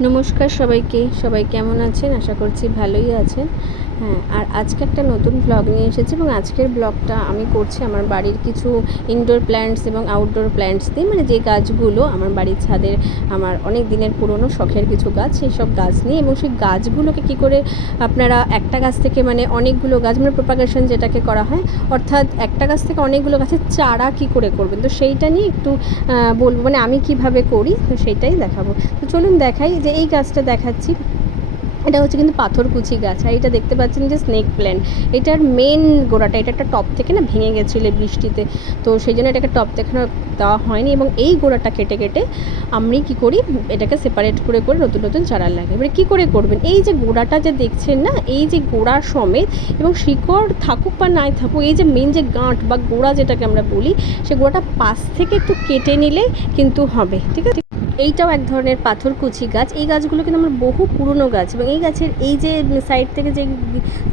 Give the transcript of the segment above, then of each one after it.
নমস্কার সবাইকে। সবাই কেমন আছেন? আশা করছি ভালোই আছেন। হ্যাঁ, আর আজকে একটা নতুন ব্লগ নিয়ে এসেছি এবং আজকের ব্লগটা আমি করছি আমার বাড়ির কিছু ইনডোর প্ল্যান্টস এবং আউটডোর প্ল্যান্টস দিয়ে, মানে যে গাছগুলো আমার বাড়ির ছাদের আমার অনেক দিনের পুরনো শখের কিছু গাছ, সেই সব গাছ নিয়ে, এবং সেই গাছগুলোকে কী করে আপনারা একটা গাছ থেকে মানে অনেকগুলো গাছ, মানে প্রোপাগেশন যেটাকে করা হয়, অর্থাৎ একটা গাছ থেকে অনেকগুলো গাছের চারা কী করে করবেন, তো সেইটা নিয়ে একটু বলবো, মানে আমি কিভাবে করি তো সেইটাই দেখাবো। তো চলুন দেখাই। যে এই গাছটা দেখাচ্ছি, এটা হচ্ছে কিন্তু পাথরকুচি গাছ, আর এটা দেখতে পাচ্ছেন যে স্নেক প্ল্যান্ট। এটার মেন গোড়াটা এটা একটা টপ থেকে না ভেঙে গেছিলো বৃষ্টিতে, তো সেই জন্য এটাকে টপ থেকে দেওয়া হয়নি, এবং এই গোড়াটা কেটে কেটে আমি কী করি, এটাকে সেপারেট করে করে নতুন নতুন চারা লাগে। এবারে কী করে করবেন, এই যে গোড়াটা যে দেখছেন না, এই যে গোড়া সমেত, এবং শিকড় থাকুক বা নাই থাকুক, এই যে মেন যে গাঁট বা গোড়া যেটাকে আমরা বলি, সে গোড়াটা পাশ থেকে একটু কেটে নিলে কিন্তু হবে, ঠিক আছে। এইটাও এক ধরনের পাথরকুচি গাছ। এই গাছগুলো কিন্তু আমার বহু পুরনো গাছ, এবং এই গাছের এই যে সাইড থেকে যে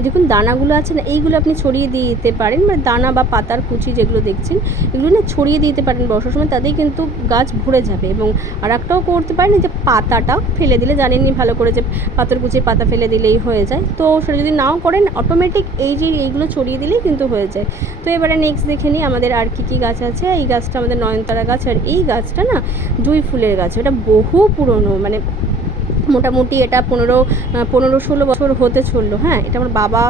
দেখুন দানাগুলো আছে না, এইগুলো আপনি ছড়িয়ে দিয়ে দিতে পারেন, মানে দানা বা পাতার কুচি যেগুলো দেখছেন, এগুলো না ছড়িয়ে দিতে পারেন বর্ষার সময়, তাতেই কিন্তু গাছ ভরে যাবে। এবং আর একটাও করতে পারেন, যে পাতাটা ফেলে দিলে, জানেননি ভালো করে যে পাথরকুচির পাতা ফেলে দিলেই হয়ে যায়, তো সেটা যদি নাও করেন অটোমেটিক এই যে এইগুলো ছড়িয়ে দিলেই কিন্তু হয়ে যায়। তো এবারে নেক্সট দেখে নিই আমাদের আর কী কী গাছ আছে। এই গাছটা আমাদের নয়নতারা গাছ, আর এই গাছটা না জুঁই ফুলের গাছ। এটা বহু পুরনো, মানে মোটামুটি এটা 15-16 বছর হতে চললো। হ্যাঁ, এটা আমার বাবা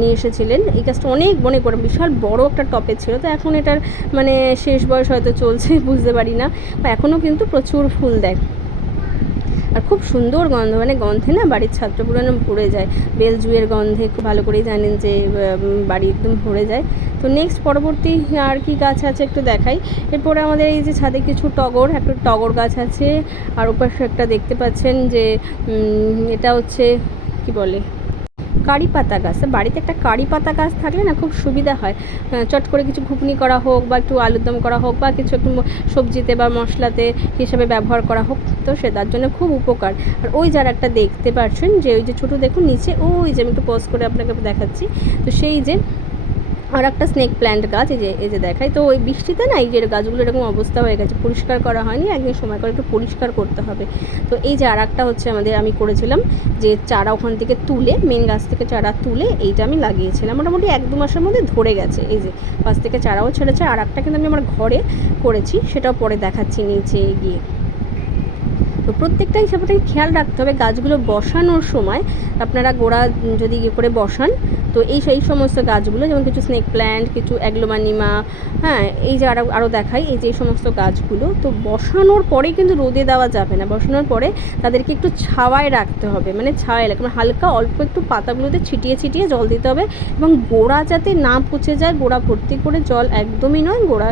নিয়ে এসেছিলেন। এই গাছটা অনেক অনেক বড়, বিশাল বড় একটা টপে ছিল, তো এখন এটার মানে শেষ বয়স হয়তো চলছে, বুঝতে পারি না, বা এখনও কিন্তু প্রচুর ফুল দেয়, আর খুব সুন্দর গন্ধ, মানে গন্ধে না বাড়ির ছাদটা পুরো ভরে যায়। বেলজুঁইয়ের গন্ধে খুব ভালো করেই জানেন যে বাড়ি একদম ভরে যায়। তো নেক্সট পরবর্তী আর কি গাছ আছে একটু দেখাই। এরপরে আমাদের এই যে ছাদে কিছু একটা টগর গাছ আছে, আর ওপাশে একটা দেখতে পাচ্ছেন যে এটা হচ্ছে কি বলে, কারি পাতা গাছ। বাড়িতে একটা কারি পাতা গাছ থাকলে না খুব সুবিধা হয়, চট করে কিছু ঘুগনি করা হোক, বা একটু আলুর দম করা হোক, বা কিছু একটু সবজিতে বা মশলাতে হিসাবে ব্যবহার করা হোক, তো সে তার জন্য খুব উপকার। আর ওই যারা একটা দেখতে পাচ্ছেন যে ওই যে ছোটো দেখুন নিচে, ওই যে আমি একটু পজ করে আপনাকে দেখাচ্ছি, তো সেই যে আর একটা স্নেক প্ল্যান্ট গাছ, এই যে দেখাই। তো ওই বৃষ্টিতে না এই যে গাছগুলো এরকম অবস্থা হয়ে গেছে, পরিষ্কার করা হয়নি, একদিন সময় করে একটু পরিষ্কার করতে হবে। তো এই যে আর একটা হচ্ছে আমাদের, আমি করেছিলাম যে চারা ওখান থেকে তুলে, মেন গাছ থেকে চারা তুলে এইটা আমি লাগিয়েছিলাম, মোটামুটি 1-2 মাসের মধ্যে ধরে গেছে। এই যে পাশ থেকে চারাও ছেড়েছে। আর একটা কিন্তু আমি আমার ঘরে করেছি, সেটাও পরে দেখাচ্ছি নিচে গিয়ে। তো প্রত্যেকটা হিসাবে খেয়াল রাখতে হবে, গাছগুলো বসানোর সময় আপনারা গোড়া যদি ইয়ে করে বসান, তো এই সমস্ত গাছগুলো, যেমন কিছু স্নেক প্ল্যান্ট, কিছু অ্যাগ্লোমানিমা, হ্যাঁ, এই যে আরও দেখাই, এই যে এই সমস্ত গাছগুলো তো বসানোর পরে কিন্তু রোদে দেওয়া যাবে না, বসানোর পরে তাদেরকে একটু ছাওয়ায় রাখতে হবে, মানে ছাওয়ায় রাখতে, মানে হালকা অল্প একটু পাতাগুলোতে ছিটিয়ে ছিটিয়ে জল দিতে হবে, এবং গোড়া যাতে না পচে যায়, গোড়া ভর্তি করে জল একদমই নয়, গোড়া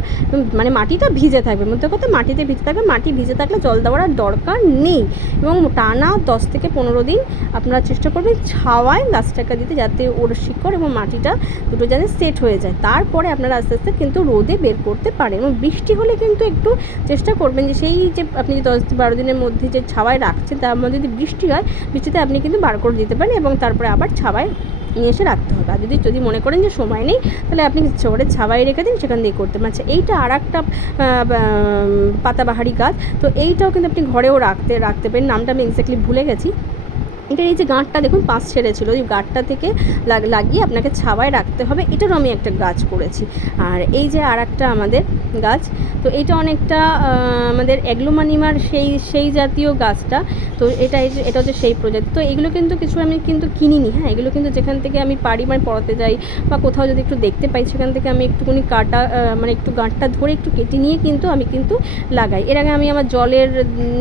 মানে মাটিটা ভিজে থাকবে, মধ্যে কথা মাটিতে ভিজে থাকবে, মাটি ভিজে থাকলে জল দেওয়ার আর দরকার নেই। এবং টানা 10 থেকে 15 দিন আপনারা চেষ্টা করবেন ছাওয়ায় গাছটাকে দিতে, যাতে ওর শিকড় এবং মাটিটা দুটো যাতে সেট হয়ে যায়, তারপরে আপনারা আস্তে আস্তে কিন্তু রোদে বের করতে পারেন। এবং বৃষ্টি হলে কিন্তু একটু চেষ্টা করবেন যে সেই যে আপনি যে 10-12 দিনের মধ্যে যে ছাওয়ায় রাখছেন, তার মধ্যে যদি বৃষ্টি হয়, বৃষ্টিতে আপনি কিন্তু বার করে দিতে পারেন, এবং তারপরে আবার ছাওয়ায় নিয়ে এসে রাখতে হবে। আর যদি মনে করেন যে সময় নেই, তাহলে আপনি ঘরের ছাওয়ায় রেখে দিন, সেখান দিয়ে করতে পারছেন। এইটা আর একটা পাতাবাহারি গাছ, তো এইটাও কিন্তু আপনি ঘরেও রাখতে পারেন, নামটা আমি এক্স্যাক্টলি ভুলে গেছি। এটার এই যে গাঁটটা দেখুন পাশ ছেড়েছিল, ওই গাঁটটা থেকে লাগিয়ে আপনাকে ছাওয়ায় রাখতে হবে। এটারও আমি একটা গাছ করেছি। আর এই যে আর একটা আমাদের গাছ, তো এটা অনেকটা আমাদের অ্যাগ্লোমানিমার সেই জাতীয় গাছটা, তো এটা হচ্ছে সেই প্রজাতি। তো এগুলো কিন্তু কিছু আমি কিন্তু কিনিনি, হ্যাঁ, এগুলো কিন্তু যেখান থেকে আমি পারি, মানে পড়াতে যাই বা কোথাও যদি একটু দেখতে পাই, সেখান থেকে আমি একটুখানি মানে একটু গাঁটটা ধরে একটু কেটে নিয়ে কিন্তু আমি কিন্তু লাগাই। এর আগে আমি আমার জলের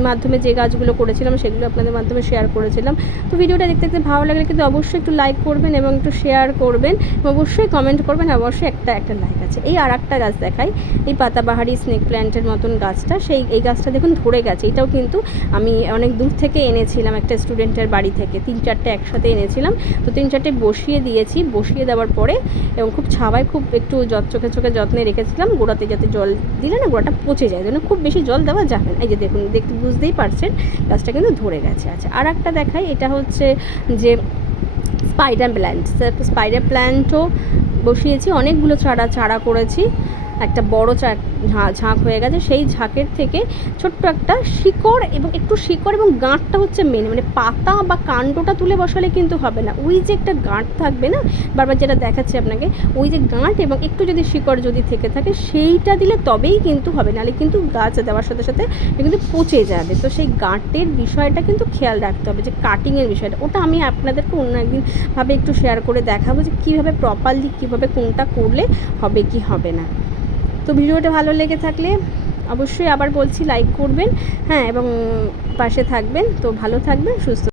মাধ্যমে যে গাছগুলো করেছিলাম, সেগুলো আপনাদের মাধ্যমে শেয়ার করেছিলাম। তো ভিডিওটা দেখতে দেখতে ভালো লাগলে কিন্তু অবশ্যই একটু লাইক করবেন, এবং একটু শেয়ার করবেন, অবশ্যই কমেন্ট করবেন, অবশ্যই একটা লাইক আছে। এই আর একটা গাছ দেখাই, এই পাতাবাহারি স্নেক প্ল্যান্টের মতন গাছটা, এই গাছটা দেখুন ধরে গেছে। এটাও কিন্তু আমি অনেক দূর থেকে এনেছিলাম, একটা স্টুডেন্টের বাড়ি থেকে 3-4টে একসাথে এনেছিলাম। তো 3-4টে বসিয়ে দিয়েছি, বসিয়ে দেওয়ার পরে এবং খুব ছাওয়ায় খুব একটু চোখে যত্নে রেখেছিলাম, গোড়াতে যাতে জল দিলে না গোড়াটা পচে যায়, যেন খুব বেশি জল দেওয়া যাবে না। এই যে দেখুন, দেখতে বুঝতেই পারছেন গাছটা কিন্তু ধরে গেছে। আচ্ছা, আর একটা দেখাই, এটা হচ্ছে যে স্পাইডার প্ল্যান্টও বসিয়েছি, অনেকগুলো চারা করেছি। একটা বড় ঝাঁক হয়ে গেছে, সেই ঝাঁকের থেকে ছোট্ট একটা শিকড় এবং গাঁটটা হচ্ছে মেন, মানে পাতা বা কাণ্ডটা তুলে বসালে কিন্তু হবে না, ওই যে একটা গাঁট থাকবে না, বারবার যেটা দেখাচ্ছি আপনাকে, ওই যে গাঁট এবং একটু যদি শিকড় যদি থেকে থাকে সেইটা দিলে তবেই কিন্তু হবে, নাহলে কিন্তু গাছ দেওয়ার সাথে সাথে কিন্তু পচে যাবে। তো সেই গাঁটের বিষয়টা কিন্তু খেয়াল রাখতে হবে, যে কাটিংয়ের বিষয়টা, ওটা আমি আপনাদেরকে অন্য একদিন ভাবে একটু শেয়ার করে দেখাবো যে কীভাবে প্রপারলি কীভাবে কোনটা করলে হবে কি হবে না। তো ভিডিওটা ভালো লেগে থাকলে অবশ্যই আবার বলছি লাইক করবেন, হ্যাঁ, এবং পাশে থাকবেন। তো ভালো থাকবেন, সুস্থ